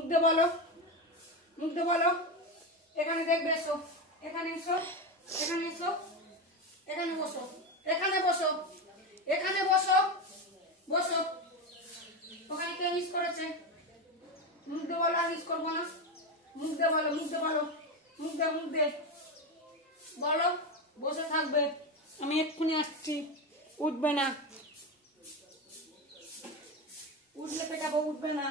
মুখ দিয়ে বলো, মুখ দিয়ে বলো। এখানে দেখবে, এসো, এখানে এসো, এখানে এসো, এখানে বসো, এখানে বসো, এখানে বসো, বসো। ওখানে কে মিস করেছে? মুখ দিয়ে বলো, আর মিস করবো না। মুখ দিয়ে বলো, মুখ দিয়ে বলো, মুখ দিয়ে, মুখ দিয়ে বলো। বসে থাকবে, আমি এক্ষুনি আসছি। উঠবে না, উঠলে পেটাবো, উঠবে না।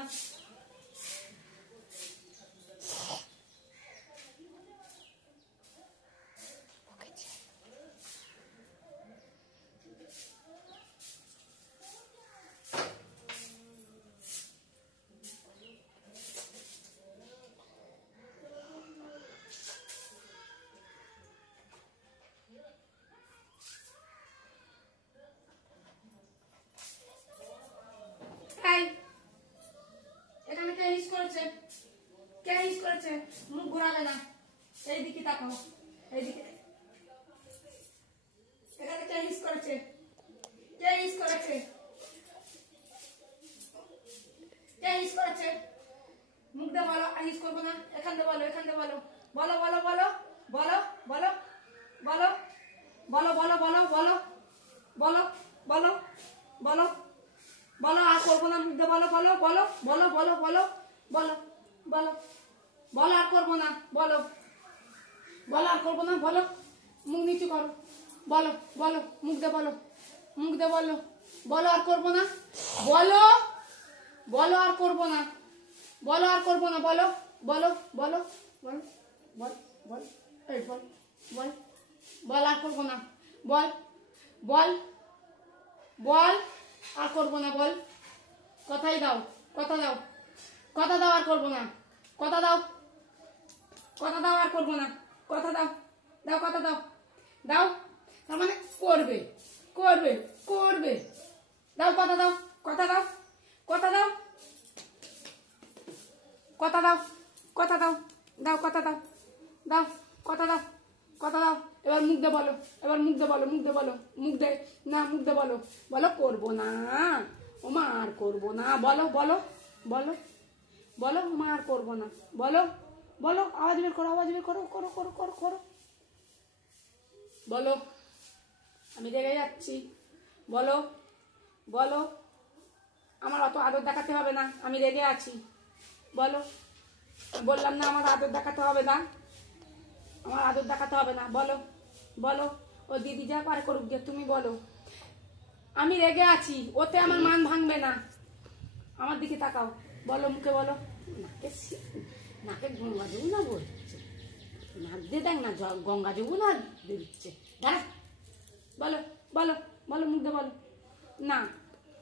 এখানে কে হিস করেছে? কে হিস করেছে? মুখ ঘোরাবে না, এইদিকে তাকাও, এইদিকে। এখানে কে হিস করেছে? কে হিস করেছে? কে হিস করেছে? মুখ দিয়ে বলো, আর হিস করবো না। এখান দিয়ে বলো, এখান দিয়ে বলো, বলো বলো বলো বলো বলো বলো বলো বলো বলো বলো বলো বলো বলো বলো। আর করবো না, মুখ দিয়ে বলো, বলো বলো বলো বলো বলো বলো বলো বলো। আর করবো না, বলো বলো। আর করবো না, বলো। মুখ নিচু করো, বলো বলো, মুখ দিয়ে বলো, মুখ দিয়ে বলো, বলো। আর করবো না, বলো বলো। আর করবো না, বলো। আর করবো না, বলো বলো বলো বলো বল বল, এই বল বল বল। আর করবো না, বল বল বল। আর করবো না, বল। কথাই দাও, কথা দাও, কথা দাও। আর করবো না, কথা দাও, কথা দাও। আর করবো না, কথা দাও, দাও, কথা দাও, দাও। তার মানে করবে, করবে, করবে। দাও, কথা দাও, কথা দাও, কথা দাও, কথা দাও, কথা দাও, দাও, কথা দাও, দাও, কথা দাও, কথা দাও। এবার মুখ দিয়ে বলো, এবার মুখ দিয়ে বলো, মুখ দিয়ে বলো, মুখ দে না, মুখ দিয়ে বলো, বলো করবো না ওমা, আর করবো না, বলো বলো বলো বলো। ওমা আর করবো না, বলো বলো। আওয়াজ বের করো, আওয়াজ বের করো, করো করো করো করো, বলো। আমি রেগে যাচ্ছি, বলো বলো। আমার অত আদর দেখাতে হবে না, আমি রেগে আছি, বলো। বললাম না আমার আদর দেখাতে হবে না, আমার আদর দেখাতে হবে না, বলো বলো। ও দিদি যা পারে করুক গিয়ে, তুমি বলো। আমি রেগে আছি, ওতে আমার মান ভাঙবে না। আমার দিকে তাকাও, বলো, মুখে বলো। নাকে নাকে গঙ্গা যমুনা বলছে, নাক দিয়ে দেখ না, গঙ্গা যমুনা দিচ্ছে। দাঁড়া, বলো বলো বলো, মুখ দিয়ে বলো না,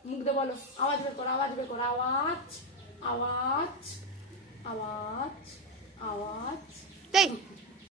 মুখ দিয়ে বলো। আওয়াজ বের করো, আওয়াজ বের করো, আওয়াজ আওয়াজ আওয়াজ আওয়াজ।